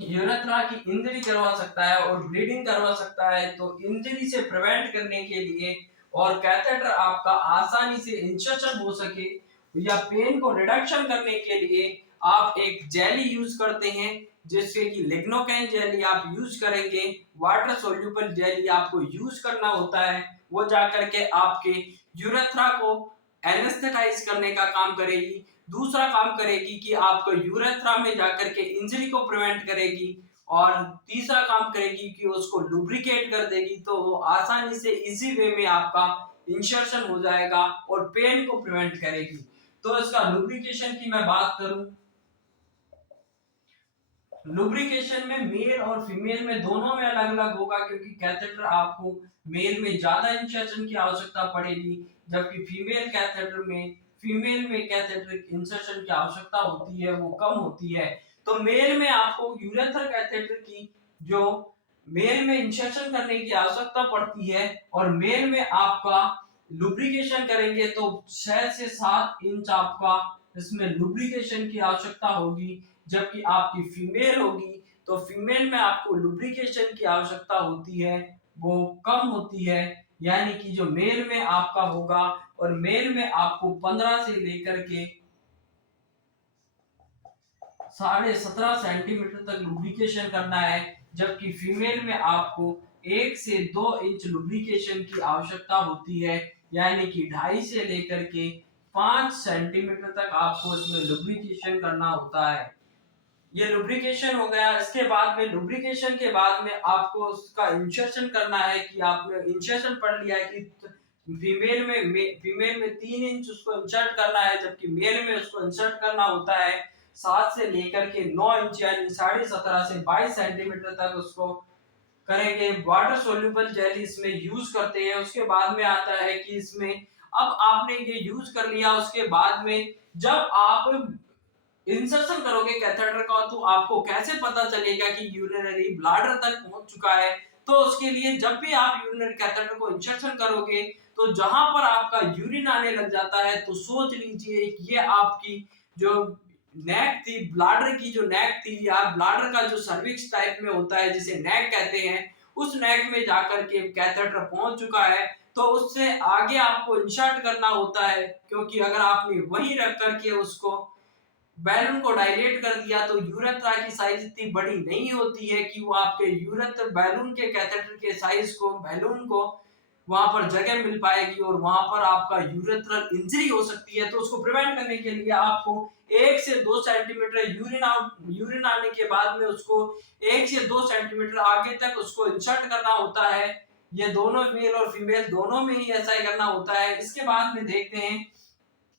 यूरेथ्रा की इंजरी करवा सकता है और ब्लीडिंग करवा सकता है। तो इंजरी से प्रिवेंट करने के लिए और कैथेटर आपका आसानी से इंसर्शन हो सके या पेन को रिडक्शन करने के लिए आप एक जेली यूज करते हैं, जिससे कि लिग्नोकैन जेली आप यूज करेंगे। वाटर सोल्यूबल जेली आपको यूज करना होता है, वो जाकर के आपके यूरेथ्रा को एनेस्थेटाइज करने का काम करेगी। दूसरा काम करेगी कि आपको यूरेथ्रा में जाकर के इंजरी को प्रिवेंट करेगी, और तीसरा काम करेगी कि उसको लुब्रिकेट कर देगी, तो वो आसानी से इजी वे में आपका इंसर्शन हो जाएगा और पेन को प्रिवेंट करेगी। तो इसका लुब्रिकेशन की मैं बात करूं, लुब्रिकेशन में मेल और फीमेल में दोनों में अलग अलग होगा, क्योंकि कैथेटर आपको मेल में ज्यादा इंसर्शन की आवश्यकता पड़ेगी, जबकि फीमेल में कैथेटर इंसर्शन की आवश्यकता होती है वो कम होती है। तो मेल में आपको यूरेथ्रा कैथेटर की जो मेल में इंसर्शन करने की आवश्यकता पड़ती है, और मेल में आपका लुब्रिकेशन करेंगे तो 6 से 7 इंच आपका इसमें लुब्रिकेशन की आवश्यकता होगी। जबकि आपकी फीमेल होगी तो फीमेल में आपको लुब्रिकेशन की आवश्यकता होती है, वो कम होती है। यानी कि जो मेल में आपका होगा, और मेल में आपको 15 से लेकर के 17.5 सेंटीमीटर तक लुब्रिकेशन करना है, जबकि फीमेल में आपको 1 से 2 इंच लुब्रिकेशन की आवश्यकता होती है। यानी कि 2.5 से लेकर के 5 सेंटीमीटर तक आपको इसमें लुब्रिकेशन करना होता है। ये लुब्रिकेशन हो गया। इसके बाद में लुब्रिकेशन के बाद में आपको उसका इंसर्शन करना है, कि आपने इंसर्शन पढ़ लिया है कि फीमेल में 3 इंच उसको इंसर्ट करना है, जबकि मेल में उसको इंसर्ट करना होता है 7 से लेकर के 9 इंच, यानी 17.5 से 22 सेंटीमीटर तक उसको करेंगे। वाटर सोल्यूबल जेली इसमें यूज करते हैं। उसके बाद में आता है कि इसमें अब आपने ये यूज कर लिया, उसके बाद में जब आप इंसर्शन करोगे कैथेटर का, तो आपको कैसे पता चलेगा कि यूरिनरी ब्लैडर तक पहुंच चुका है। तो उसके लिए जब भी आप यूरिनरी कैथेटर को इंसर्शन करोगे, तो जहां पर आपका यूरिन आने लग जाता है, तो सोच लीजिए कि ये आपकी जो नेक थी, ब्लैडर की जो नेक थी, या ब्लैडर का जो सर्विक्स टाइप में होता है जिसे नेक कहते हैं, उस नेक में जाकर के कैथेटर पहुंच चुका है। तो उससे आगे आपको इंसर्ट करना होता है, क्योंकि अगर आपने वहीं रख करके उसको बैलून को डायलेट कर दिया, तो यूरेथ्रा की साइज इतनी बड़ी नहीं होती है कि वो आपके यूरेथ्रा बैलून के कैथेटर के साइज को, बैलून को वहां पर जगह मिल पाएगी, और वहां पर आपका यूरेथ्रल इंजरी हो सकती है। तो उसको प्रिवेंट करने के लिए आपको 1 से 2 सेंटीमीटर यूरिन आने के बाद में उसको 1 से 2 सेंटीमीटर आगे तक उसको इंसर्ट करना होता है। ये दोनों मेल और फीमेल दोनों में ही ऐसा ही करना होता है। इसके बाद में देखते हैं,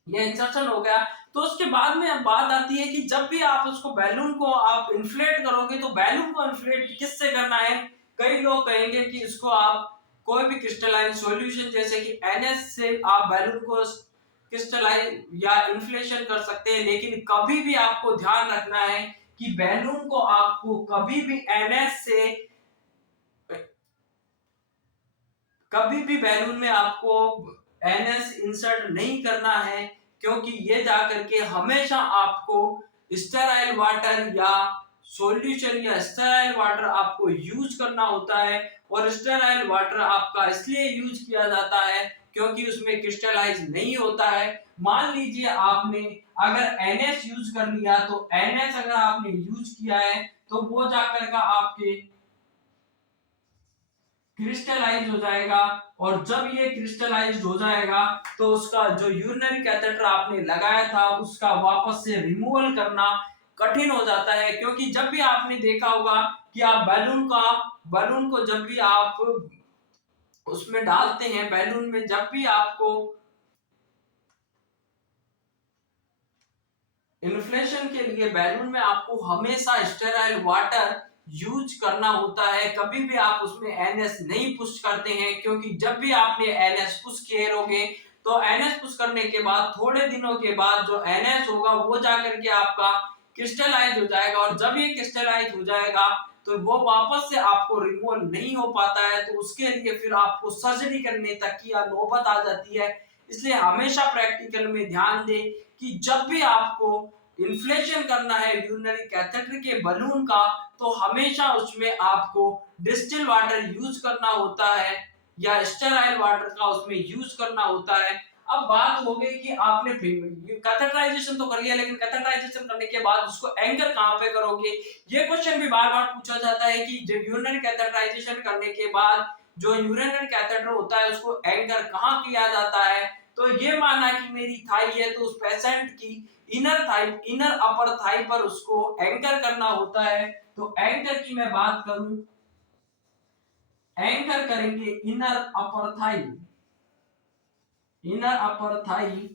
ये इंसर्शन हो गया। तो उसके बाद में बात आती है कि जब भी आप उसको बैलून को आप इन्फ्लेट करोगे, तो बैलून को इन्फ्लेट किससे करना है। कई लोग कहेंगे कि इसको आप कोई भी क्रिस्टलाइन सॉल्यूशन जैसे कि NS से आप बैलून को क्रिस्टलाइन या इन्फ्लेशन कर सकते हैं, लेकिन कभी भी आपको ध्यान रखना है कि बैलून को आपको कभी भी NS से, कभी भी बैलून में आपको NS इंसर्ट नहीं करना है, क्योंकि ये जाकर के हमेशा आपको स्टेराइल वाटर या सॉल्यूशन या स्टेराइल वाटर आपको यूज करना होता है। और स्टेराइल वाटर आपका इसलिए यूज किया जाता है क्योंकि उसमें क्रिस्टलाइज नहीं होता है। मान लीजिए आपने अगर NS यूज कर लिया, तो NS अगर आपने यूज किया है, तो वो जाकर का आपके क्रिस्टलाइज हो जाएगा, और जब ये क्रिस्टलाइज हो जाएगा, तो उसका जो यूरिनरी कैथेटर आपने लगाया था उसका वापस से रिमूवल करना कठिन हो जाता है। क्योंकि जब भी आपने देखा होगा कि आप बैलून को जब भी आप उसमें डालते हैं, बैलून में जब भी आपको इन्फ्लेशन के लिए बैलून में आपको हमेशा स्टेराइल वाटर यूज करना होता है। कभी भी आप उसमें NS नहीं पुश करते हैं, क्योंकि जब भी आपने NS पुश करोगे, तो NS पुश करने के बाद थोड़े दिनों के बाद जो NS होगा वो जाकर के आपका क्रिस्टलाइज हो जाएगा, और जब ये क्रिस्टलाइज हो जाएगा, तो वो वापस से आपको रिमूव नहीं हो पाता है, तो उसके लिए फिर आपको सर्जरी करने तक की नौबत आ जाती है। इसलिए हमेशा प्रैक्टिकल में ध्यान दें कि जब भी आपको इन्फ्लेशन करना है यूरिनरी कैथेटर के बलून का, तो हमेशा उसमें आपको डिस्टिल वाटर यूज करना होता है या स्टेराइल वाटर का उसमें यूज करना होता है। अब बात हो गई कि आपने कैथेटराइजेशन तो कर लिया, लेकिन कैथेटराइजेशन करने के बाद उसको एंकर कहाँ पे करोगे? ये क्वेश्चन भी बार बार पूछा जाता है कि जब यूरिनरी कैथेटराइजेशन करने के बाद जो यूरिनरी कैथेटर होता है उसको एंकर कहाँ किया जाता है? तो ये माना कि मेरी थाई है तो उस पेशेंट की इनर थाई, इनर अपर थाई पर उसको एंकर करना होता है। तो एंकर की मैं बात करूं, एंकर करेंगे इनर अपर थाई, इनर अपर थाई,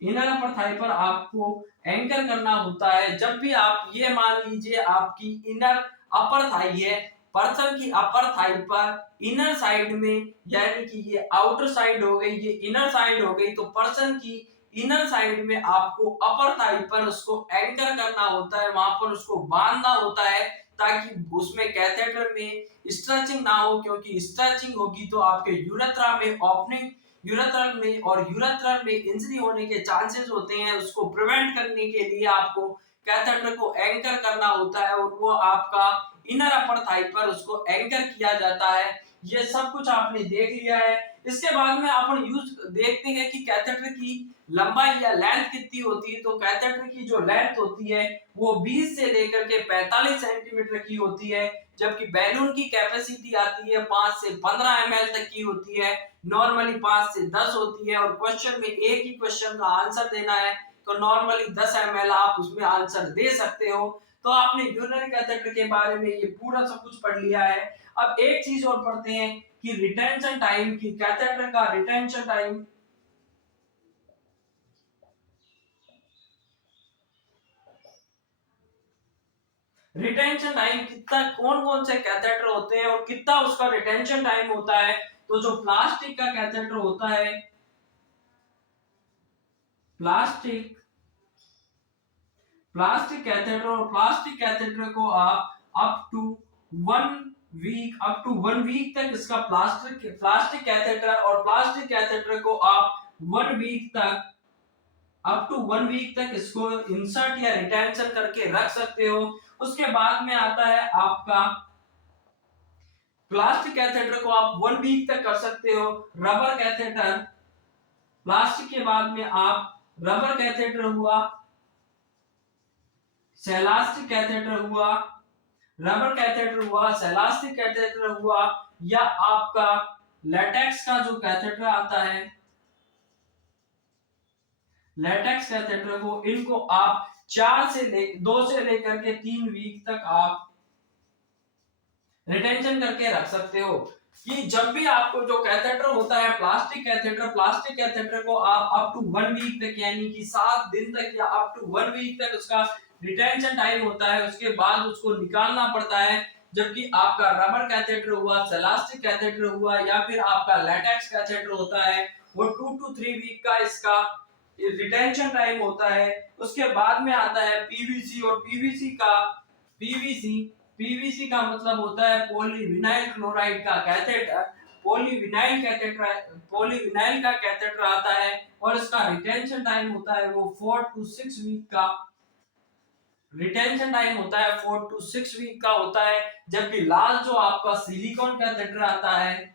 इनर अपर थाई पर आपको एंकर करना होता है। जब भी आप ये मान लीजिए आपकी इनर अपर थाई है, पर्सन की अपर थाई पर इनर साइड में, यानी कि ये आउटर साइड हो गई, ये इनर साइड हो गई, तो पर्सन की इनर साइड में आपको अपर थाई पर उसको एंकर करना होता है, वहां पर उसको बांधना होता है ताकि उसमें कैथेटर में स्ट्रेचिंग ना हो, क्योंकि स्ट्रेचिंग होगी तो आपके यूरेथ्रा में ओपनिंग, यूरेथ्रल में और यूरेथ्रल में इंजरी होने के चांसेस होते हैं। उसको प्रिवेंट करने के लिए आपको कैथेटर को एंकर करना होता है और वो आपका इनर अपर थाई पर उसको एंकर किया जाता है। ये सब कुछ आपने देख लिया है। इसके बाद में अपन यूज देखते हैं कि कैथेटर की लंबाई या लेंथ कितनी होती है। तो कैथेटर की जो लेंथ होती है वो 20 से लेकर के 45 सेंटीमीटर की होती है, जबकि बैलून की कैपेसिटी आती है 5 से 15 ml तक की होती है। नॉर्मली 5 से 10 होती है और क्वेश्चन में एक ही क्वेश्चन का आंसर देना है तो नॉर्मली 10 ml आप उसमें आंसर दे सकते हो। तो आपने यूरिनरी कैथेटर के बारे में ये पूरा सब कुछ पढ़ लिया है। अब एक चीज और पढ़ते हैं कि रिटेंशन टाइम की, कैथेटर का रिटेंशन टाइम, रिटेंशन टाइम कितना, कौन कौन से कैथेटर होते हैं और कितना उसका रिटेंशन टाइम होता है। तो जो प्लास्टिक का कैथेटर होता है, प्लास्टिक प्लास्टिक कैथेटर, और प्लास्टिक कैथेटर को आप up to 1 week, up to 1 week तक इसका प्लास्टिक कैथेटर, और प्लास्टिक कैथेटर को आप 1 वीक तक, अप टू 1 वीक तक इसको इंसर्ट या रिटेंशन करके रख सकते हो। उसके बाद में आता है आपका प्लास्टिक कैथेटर को आप 1 वीक तक कर सकते हो। रबर कैथेटर, प्लास्टिक के बाद में आप रबर कैथेटर हुआ, सेलास्टिक कैथेटर हुआ, रबर कैथेटर हुआ, सेलास्टिक कैथेटर हुआ, या आपका लेटेक्स का जो कैथेटर आता है, लेटेक्स कैथेटर को, इनको आप 2 से लेकर के 3 वीक तक आप रिटेंशन करके रख सकते हो। कि जब भी आपको जो कैथेटर होता है प्लास्टिक कैथेटर को आप अप टू 1 वीक तक, यानी कि 7 दिन तक या अप टू 1 वीक तक उसका रिटेंशन टाइम होता है, उसके बाद उसको निकालना पड़ता है। जबकि आपका रबर कैथेटर हुआ, सेलास्टिक कैथेटर हुआ, या फिर आपका लेटेक्स कैथेटर होता है, वो 2 to 3 वीक का इसका रिटेंशन टाइम होता है। उसके बाद में आता है पीवीसी, और पीवीसी पीवीसी का मतलब होता है पॉलीविनाइल क्लोराइड का कैथेटर। पॉलीविनाइल का कैथेटर आता है और इसका रिटेंशन टाइम होता है वो 4 to 6 वीक का रिटेंशन टाइम होता है, 4 to 6 वीक का होता है। जबकि लास्ट जो आपका सिलिकॉन कैथेटर आता है,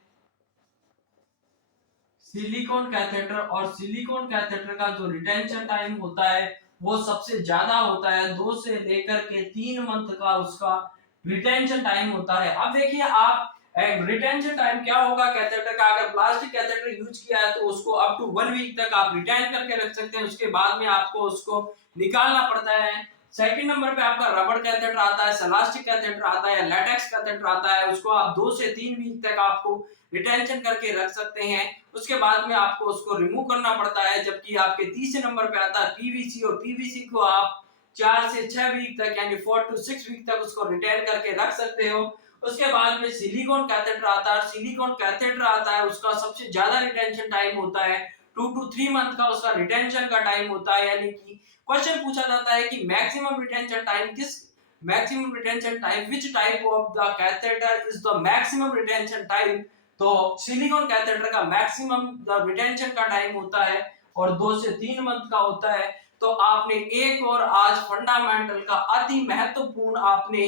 सिलिकॉन कैथेटर, और सिलिकॉन कैथेटर का जो रिटेंशन टाइम होता है वो सबसे ज्यादा होता है, 2 से लेकर के 3 मंथ का उसका रिटेंशन टाइम होता है। अब देखिए आप रिटेंशन टाइम क्या होगा कैथेटर का, अगर प्लास्टिक कैथेटर यूज किया है तो उसको अप टू 1 वीक तक आप रिटेन करके रख सकते हैं, उसके बाद में आपको उसको निकालना पड़ता है। सेकंड नंबर पे आपका रबर कैथेटर आता है, सेलास्टिक कैथेटर आता है, लेटेक्स कैथेटर आता है, उसको आप 2 से 3 वीक तक आपको रिटेंशन करके रख सकते हैं, उसके बाद में आपको उसको रिमूव करना पड़ता है। जबकि आपके तीसरे नंबर पे आता है पीवीसी, और पीवीसी को आप 4 से 6 वीक तक, यानी 4 to 6 वीक तक उसको रिटेन करके रख सकते हो। उसके बाद में सिलिकॉन कैथेटर आता है, सिलिकॉन कैथेटर आता है, उसका सबसे ज्यादा रिटेंशन टाइम होता है, 2 to 3 मंथ का उसका रिटेंशन का टाइम होता है। यानी कि क्वेश्चन पूछा जाता है कि मैक्सिमम रिटेंशन टाइम किस maximum retention time, which type of the catheter is the maximum retention time? तो सिलिकॉन कैथेटर का मैक्सिमम रिटेंशन का टाइम होता है और 2 से 3 मंथ का होता है। तो आपने एक और आज फंडामेंटल का अति महत्वपूर्ण आपने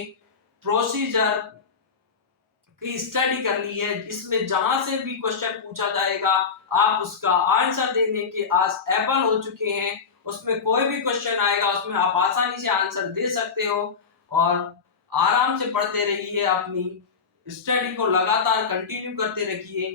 प्रोसीजर की स्टडी कर ली है, इसमें जहां से भी क्वेश्चन पूछा जाएगा आप उसका आंसर देने के आज एबल हो चुके हैं। उसमें कोई भी क्वेश्चन आएगा उसमें आप आसानी से आंसर दे सकते हो और आराम से पढ़ते रहिए, अपनी स्टडी को लगातार कंटिन्यू करते रखिए,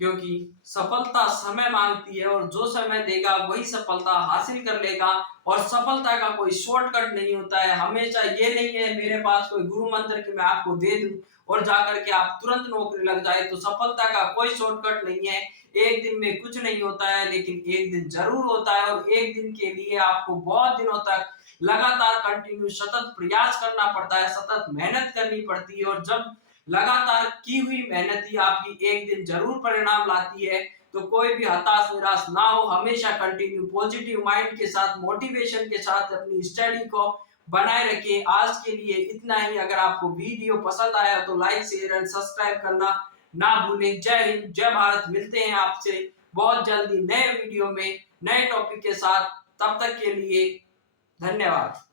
क्योंकि सफलता समय मांगती है और जो समय देगा वही सफलता हासिल कर लेगा। और सफलता का कोई शॉर्टकट नहीं होता है। हमेशा ये नहीं है मेरे पास कोई गुरु मंत्र कि मैं आपको दे दूं और जाकर के आप तुरंत नौकरी लग जाए। तो सफलता का कोई शॉर्टकट नहीं है। एक दिन में कुछ नहीं होता है, लेकिन एक दिन जरूर होता है और एक दिन के लिए आपको बहुत दिनों तक लगातार कंटिन्यू सतत प्रयास करना पड़ता है, सतत मेहनत करनी पड़ती है। और जब लगातार की हुई मेहनत ही आपकी एक दिन जरूर परिणाम लाती है। तो कोई भी हताश निराश ना हो, हमेशा कंटिन्यू पॉजिटिव माइंड के साथ, मोटिवेशन के साथ अपनी स्टडी को बनाए रखिए। आज के लिए इतना ही। अगर आपको वीडियो पसंद आया तो लाइक शेयर एंड सब्सक्राइब करना ना भूलें। जय हिंद, जय भारत। मिलते हैं आपसे बहुत जल्दी नए वीडियो में नए टॉपिक के साथ। तब तक के लिए धन्यवाद।